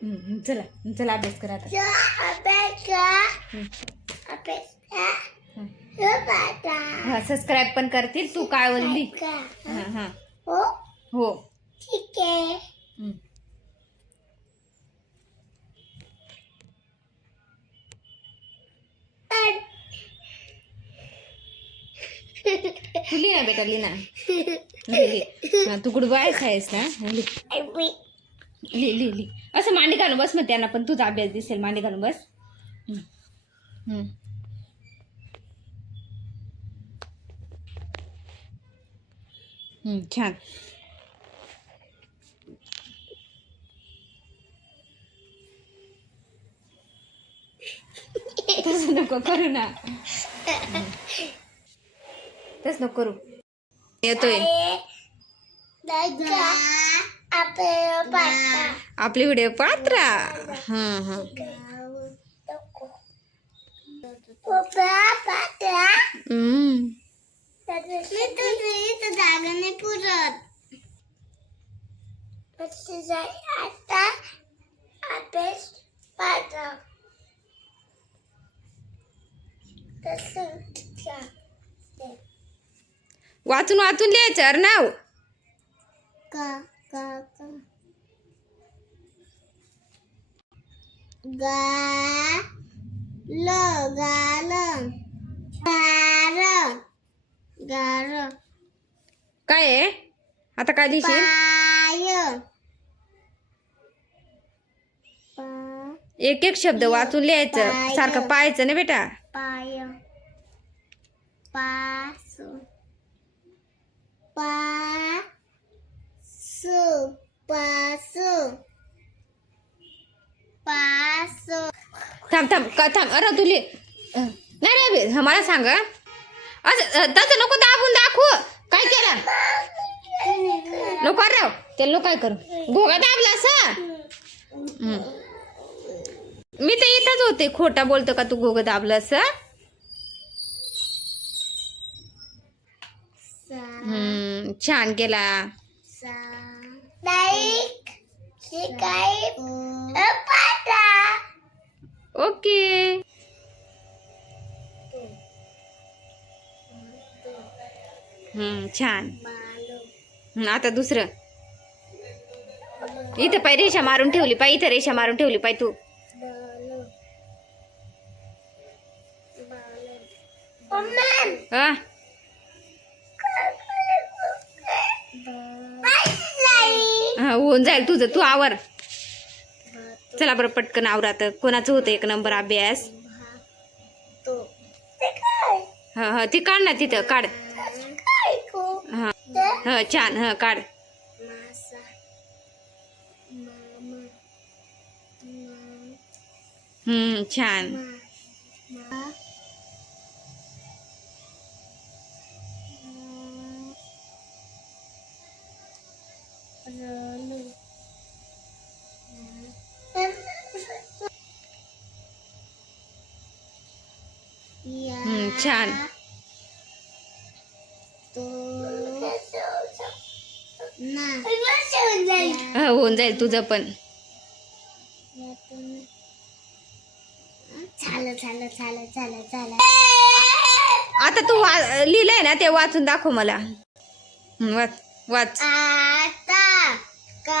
चला चला अभ्यास करा आता. हं. हा सबस्क्राईब पण करतील तू काय बोलली? हा हा. हो. ठीक आहे. हम्म. तू लिही ना बेटा लिही ना लिही, लिही. हा, तू गुड बाय आहेस ना? हा, लिही लिही लिही लिही असं मांडी घालून बस मग त्यांना पण तुझा अभ्यास दिसेल मांडी घालून बस. हम्म. हम्म. हम्म, छान. तसं नको करू ना. तस नको करू. येतोय. आपली व्हिडिओ पात्रा. हा हा. वाचून पाहता हम्म. नाव गा ल गाल गार गार काय आहे? आता काय लिहिशील? पाय. पा एक एक शब्द वाचून लिहायचं. सारखं पाहायचं ना बेटा. पाय. पास. पा पास थांब थांब का थांब. अरे तुले नाही रे हा, मला सांग असं तसं नको दाबून दाखवू. काय केलं? नको राव त्याला नको काय करू. घोगा दाबला असं? मी तर इथंच होते. खोटा बोलतो का तू घोगा दाबला असं? छान केला. ओके. छान. आता दुसरं. इथं पाय रेषा मारून ठेवली पाय इथं रेषा मारून ठेवली पाय तू. हा. हा, होऊन जाईल तुझं तू आवर. चला बरं पटकन आवरात. कोणाचं होतं एक नंबर अभ्यास? हा हा ती काढ ना तिथं काढ. हा. हा छान हा काढ. हम्म छान. छान. हा, होऊन जाईल तुझं पण. झालं आता तू वा लिहिलंय ना ते वाचून दाखव मला. वाच वाच. आता का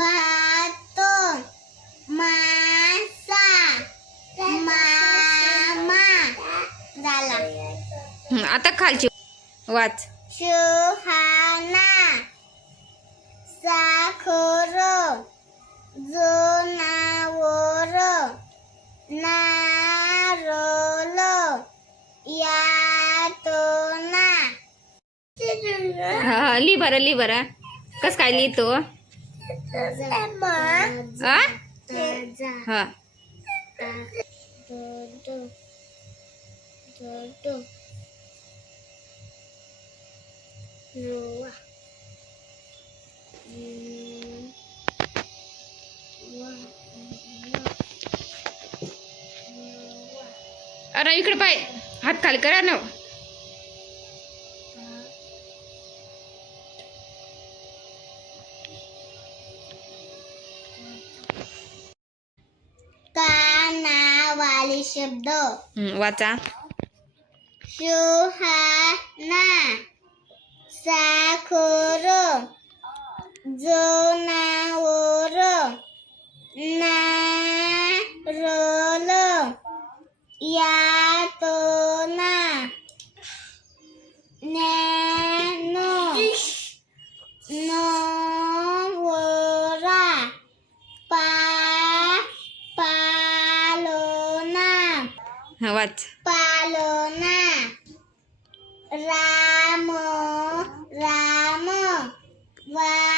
Baton, मासा मामा झाला. आता खालची वाच. सुहाना साखर जनावर नारळ यातना. हा ली बरं ली बरं. कस काय लिहितो हा अरे इकडे पाय. हात खाली करा ना. कानावाले शब्द हं, वाचा सुहाना साखर जनावर नारळ यातना वाच पालना राम राम वार